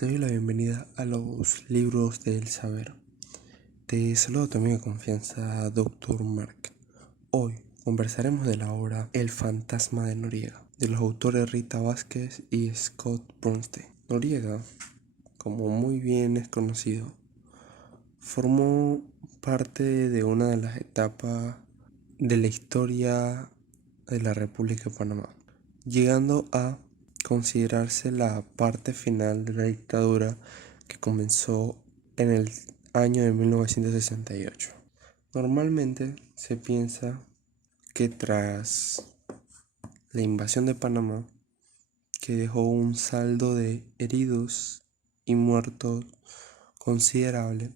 Te doy la bienvenida a los libros del saber. Te saludo tu amigo de confianza, Dr. Mark. Hoy conversaremos de la obra El fantasma de Noriega, de los autores Rita Vázquez y Scott Bronstein. Noriega, como muy bien es conocido, formó parte de una de las etapas de la historia de la República de Panamá, llegando a considerarse la parte final de la dictadura que comenzó en el año de 1968. Normalmente se piensa que tras la invasión de Panamá, que dejó un saldo de heridos y muertos considerable,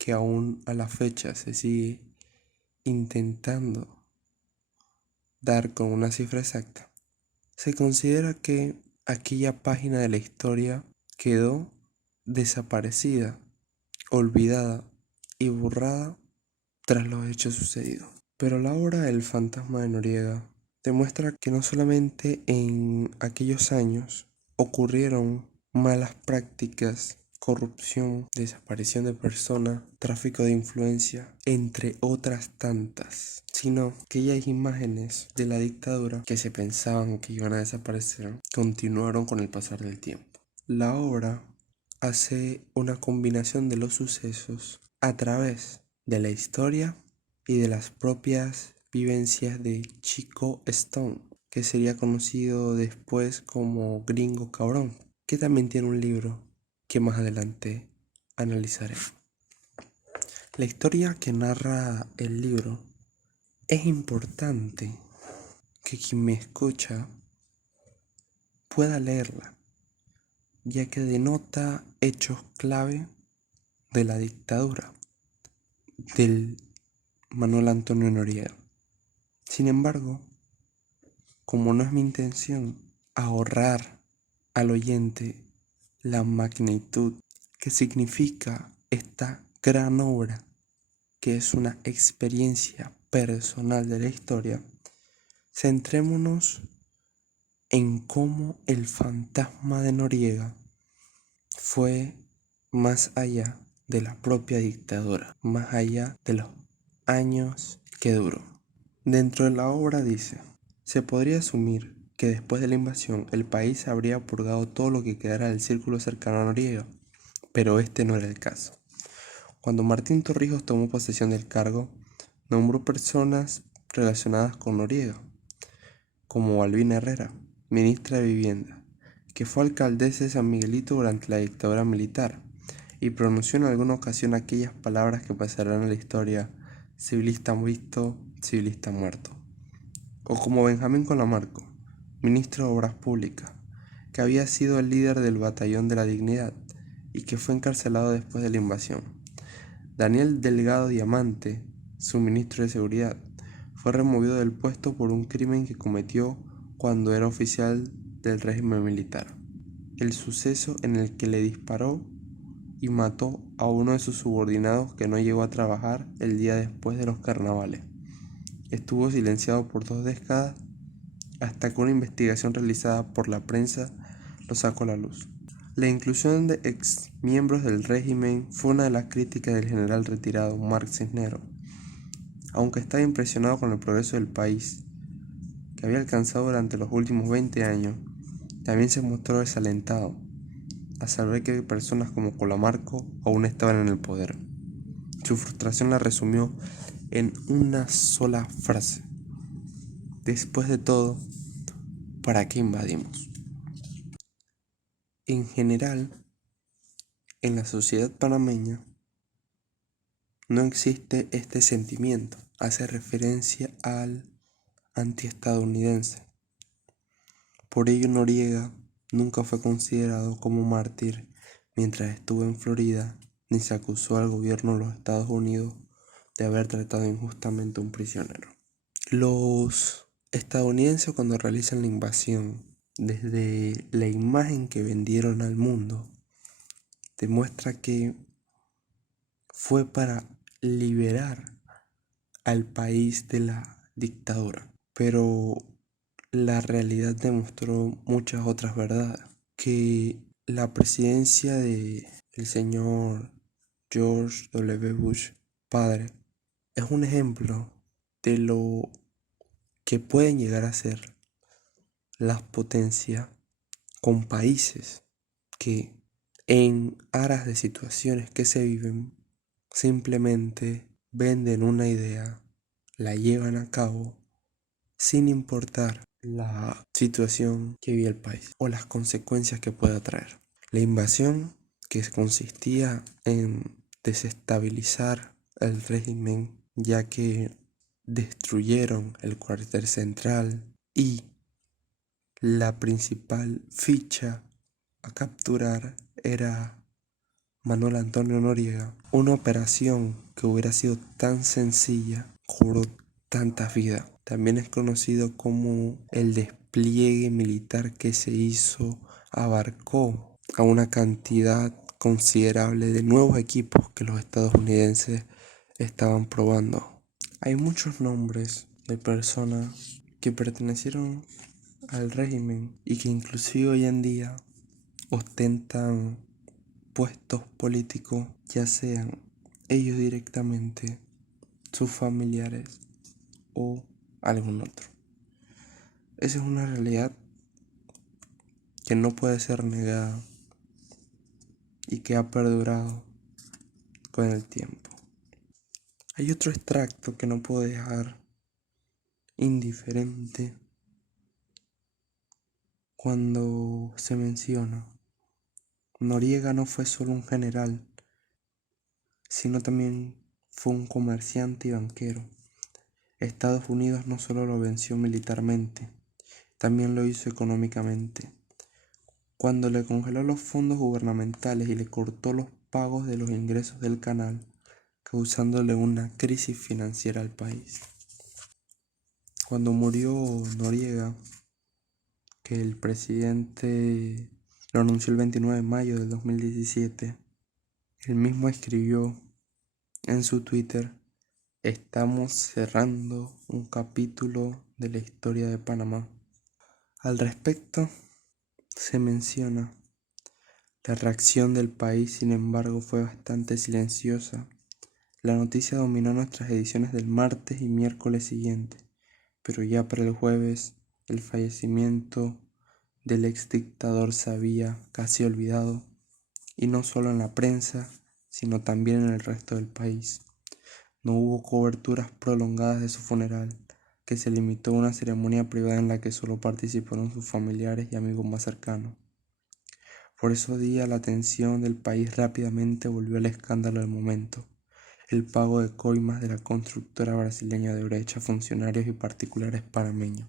que aún a la fecha se sigue intentando dar con una cifra exacta, se considera que aquella página de la historia quedó desaparecida, olvidada y borrada tras los hechos sucedidos. Pero la obra El fantasma de Noriega demuestra que no solamente en aquellos años ocurrieron malas prácticas, corrupción, desaparición de personas, tráfico de influencia, entre otras tantas, sino que aquellas imágenes de la dictadura que se pensaban que iban a desaparecer continuaron con el pasar del tiempo. La obra hace una combinación de los sucesos a través de la historia y de las propias vivencias de Chico Stone, que sería conocido después como Gringo Cabrón, que también tiene un libro que más adelante analizaré. La historia que narra el libro es importante que quien me escucha pueda leerla, ya que denota hechos clave de la dictadura del Manuel Antonio Noriega. Sin embargo, como no es mi intención ahorrar al oyente la magnitud que significa esta gran obra, que es una experiencia personal de la historia, centrémonos en cómo el fantasma de Noriega fue más allá de la propia dictadura, más allá de los años que duró. Dentro de la obra dice: se podría asumir que después de la invasión el país habría purgado todo lo que quedara del círculo cercano a Noriega, pero este no era el caso. Cuando Martín Torrijos tomó posesión del cargo, nombró personas relacionadas con Noriega, como Balbina Herrera, ministra de Vivienda, que fue alcaldesa de San Miguelito durante la dictadura militar, y pronunció en alguna ocasión aquellas palabras que pasarán a la historia: civilista visto, civilista muerto. O como Benjamín Colamarco, ministro de Obras Públicas, que había sido el líder del Batallón de la Dignidad y que fue encarcelado después de la invasión. Daniel Delgado Diamante, su ministro de Seguridad, fue removido del puesto por un crimen que cometió cuando era oficial del régimen militar, el suceso en el que le disparó y mató a uno de sus subordinados que no llegó a trabajar el día después de los carnavales. Estuvo silenciado por 2 décadas hasta que una investigación realizada por la prensa lo sacó a la luz. La inclusión de ex miembros del régimen fue una de las críticas del general retirado Marc Cisneros. Aunque estaba impresionado con el progreso del país que había alcanzado durante los últimos 20 años, también se mostró desalentado a saber que personas como Colamarco aún estaban en el poder. Su frustración la resumió en una sola frase: después de todo, ¿para qué invadimos? En general, en la sociedad panameña no existe este sentimiento. Hace referencia al antiestadounidense. Por ello, Noriega nunca fue considerado como mártir mientras estuvo en Florida, ni se acusó al gobierno de los Estados Unidos de haber tratado injustamente a un prisionero. Los estadounidenses, cuando realizan la invasión, desde la imagen que vendieron al mundo, demuestra que fue para liberar al país de la dictadura. Pero la realidad demostró muchas otras verdades, que La presidencia de el señor George W. Bush, padre, es un ejemplo de lo que pueden llegar a ser las potencias con países que en aras de situaciones que se viven simplemente venden una idea, la llevan a cabo sin importar la situación que vive el país o las consecuencias que pueda traer. La invasión, que consistía en desestabilizar el régimen, ya que destruyeron el cuartel central y la principal ficha a capturar era Manuel Antonio Noriega. Una operación que hubiera sido tan sencilla cobró tantas vidas. También es conocido como el despliegue militar que se hizo, abarcó a una cantidad considerable de nuevos equipos que los estadounidenses estaban probando. Hay muchos nombres de personas que pertenecieron al régimen y que inclusive hoy en día ostentan puestos políticos, ya sean ellos directamente, sus familiares o algún otro. Esa es una realidad que no puede ser negada y que ha perdurado con el tiempo. Hay otro extracto que no puedo dejar indiferente cuando se menciona: Noriega no fue solo un general, sino también fue un comerciante y banquero. Estados Unidos no solo lo venció militarmente, también lo hizo económicamente. Cuando le congeló los fondos gubernamentales y le cortó los pagos de los ingresos del canal, causándole una crisis financiera al país. Cuando murió Noriega, que el presidente lo anunció el 29 de mayo del 2017, él mismo escribió en su Twitter: estamos cerrando un capítulo de la historia de Panamá. Al respecto, se menciona: la reacción del país, sin embargo, fue bastante silenciosa. La noticia dominó nuestras ediciones del martes y miércoles siguiente, pero ya para el jueves el fallecimiento del ex dictador se había casi olvidado, y no solo en la prensa, sino también en el resto del país. No hubo coberturas prolongadas de su funeral, que se limitó a una ceremonia privada en la que solo participaron sus familiares y amigos más cercanos. Por esos días la atención del país rápidamente volvió al escándalo del momento: el pago de coimas de la constructora brasileña de Odebrecht a funcionarios y particulares panameños.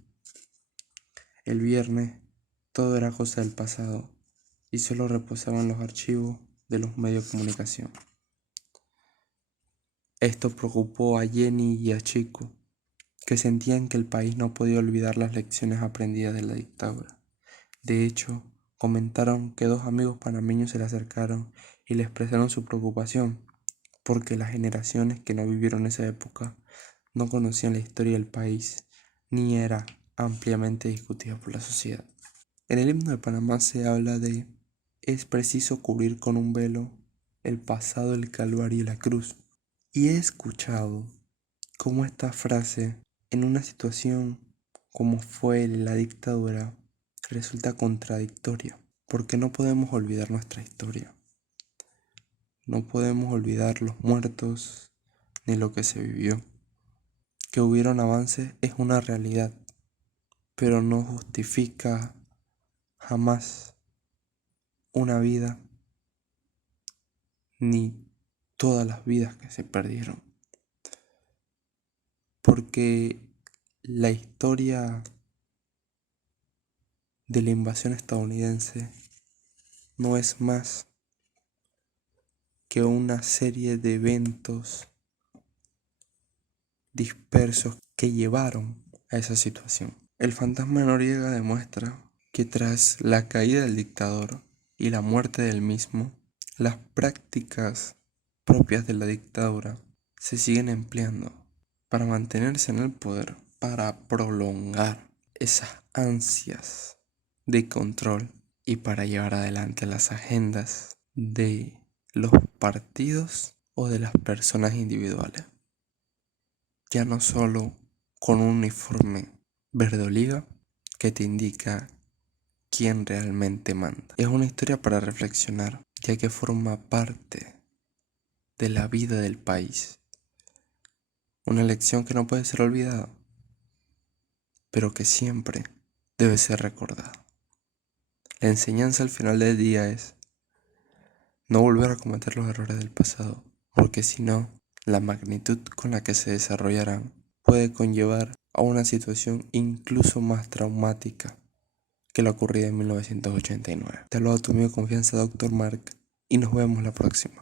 El viernes todo era cosa del pasado y solo reposaban los archivos de los medios de comunicación. Esto preocupó a Jenny y a Chico, que sentían que el país no podía olvidar las lecciones aprendidas de la dictadura. De hecho, comentaron que dos amigos panameños se le acercaron y le expresaron su preocupación, porque las generaciones que no vivieron esa época no conocían la historia del país, ni era ampliamente discutida por la sociedad. En el himno de Panamá se habla de: es preciso cubrir con un velo el pasado, el calvario y la cruz. Y he escuchado cómo esta frase, en una situación como fue la dictadura, resulta contradictoria, porque no podemos olvidar nuestra historia. No podemos olvidar los muertos ni lo que se vivió. Que hubieron avances es una realidad, pero no justifica jamás una vida ni todas las vidas que se perdieron. Porque la historia de la invasión estadounidense no es más que una serie de eventos dispersos que llevaron a esa situación. El fantasma de Noriega demuestra que tras la caída del dictador y la muerte del mismo, las prácticas propias de la dictadura se siguen empleando para mantenerse en el poder, para prolongar esas ansias de control y para llevar adelante las agendas de los partidos o de las personas individuales. Ya no solo con un uniforme verde oliva que te indica quién realmente manda. Es una historia para reflexionar, ya que forma parte de la vida del país. Una lección que no puede ser olvidada, pero que siempre debe ser recordada. La enseñanza al final del día es no volver a cometer los errores del pasado, porque si no, la magnitud con la que se desarrollarán puede conllevar a una situación incluso más traumática que la ocurrida en 1989. Te hablo de tu amigo de confianza, Dr. Mark, y nos vemos la próxima.